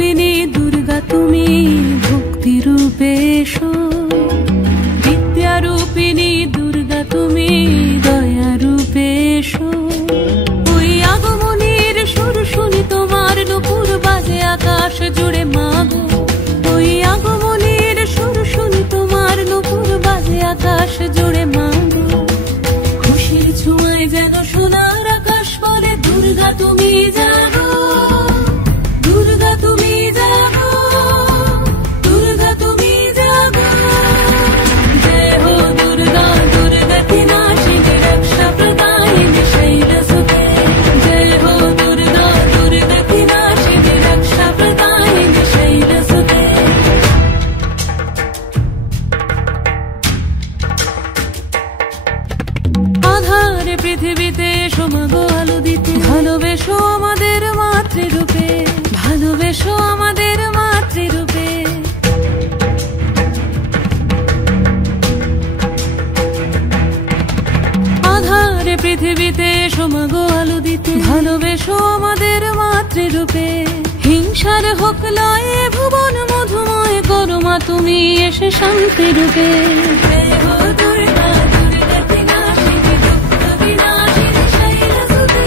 রূপিণী দুর্গা তুমি ভক্তি রূপে এসো, বিদ্যা রূপিণী দুর্গা তুমি দয়া রূপে এসো। ওই আগমনের সুর শুনি তোমার নুপুর বাজে আকাশ জুড়ে মাগো, ওই আগমনের সুর শুনি তোমার নুপুর বাজে আকাশ জুড়ে মাগো। খুশির ছোঁয়ায় যেন সোনার আকাশ বলে দুর্গা তুমি জাগো, দুর্গা তুমি জাগো, দুর্গা তুমি জাগো। জয় হো দুর্গা, দুর্গা কি নাশিনী রক্ষা প্রদায়িনী শৈলসুতে। জয় হো দুর্গা, দুর্গা কি নাশিনী রক্ষা প্রদায়িনী শৈলসুতে। আধারে পৃথিবীতে এসো মাগো আলো দিতে, ভালোবেসো আমাদের মাতৃরূপে, ভালোবেসো আমাদের মাতৃরূপে। আধারে পৃথিবীতে এসো মাগো আলো দিতে, ভালোবেসো আমাদের মাতৃরূপে। হিংসার হোক লয়ে ভুবন মধুময় করো মা তুমি এসে শান্তি রূপে। জয় হো দুর্গা, দুর্গা কি নাশিনী দুঃখ বিনাশিনী শৈলসুতে।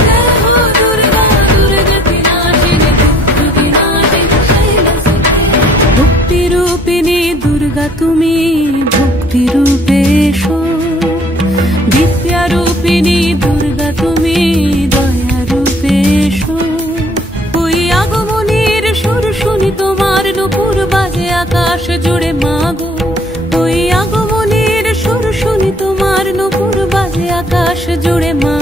জয় হো দুর্গা, দুর্গা কি নাশিনী দুঃখ বিনাশিনী শৈলসুতে। ভক্তি রূপিণী দুর্গা তুমি ভক্তি রূপে এসো, বিদ্যা রূপিণী দুর্গা তুমি দয়া রূপে এসো। ওই আগমনের সুর শুনি তোমার নুপুর বাজে আকাশ জুড়ে মাগো, ওই আগমনের সুর শুনি তোমার নুপুর বাজে আকাশ জুড়ে মা।